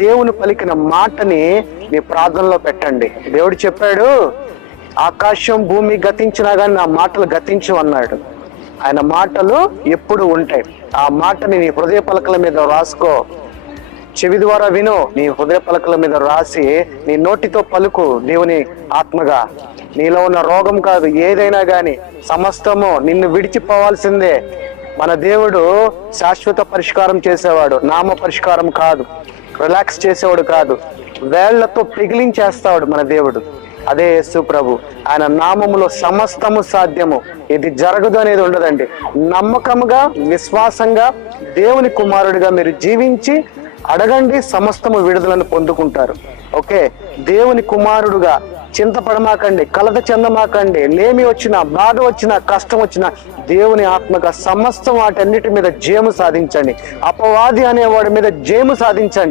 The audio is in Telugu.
దేవుని పలికిన మాటని మీ ప్రార్థనలో పెట్టండి. దేవుడు చెప్పాడు, ఆకాశం భూమి గతించినా కానీ నా మాటలు గతించు అన్నాడు. ఆయన మాటలు ఎప్పుడు ఉంటాయి. ఆ మాటని నీ హృదయ పలకల మీద రాసుకో, చెవి ద్వారా విను, నీ హృదయ పలకల మీద రాసి నీ నోటితో పలుకు దేవుని ఆత్మగా. నీలో ఉన్న రోగం కాదు, ఏదైనా గాని సమస్తము నిన్ను విడిచిపోవాల్సిందే. మన దేవుడు శాశ్వత పరిష్కారం చేసేవాడు, నామ పరిష్కారం కాదు, రిలాక్స్ చేసేవాడు కాదు, వేళ్లతో పిగిలించేస్తాడు మన దేవుడు. అదే యేసు ప్రభు. ఆయన నామములో సమస్తము సాధ్యము. ఇది జరగదు అనేది ఉండదండి. నమ్మకంగా, విశ్వాసంగా దేవుని కుమారుడిగా మీరు జీవించి అడగండి, సమస్తము విడుదలను పొందుకుంటారు. ఓకే, దేవుని కుమారుడుగా చింతపడమాకండి, కలత చెందమాకండి. లేమి వచ్చినా, బాధ వచ్చినా, కష్టం వచ్చినా దేవుని ఆత్మగా సమస్తం వాటన్నిటి మీద జయము సాధించండి. అపవాది అనేవాడి మీద జయము సాధించండి.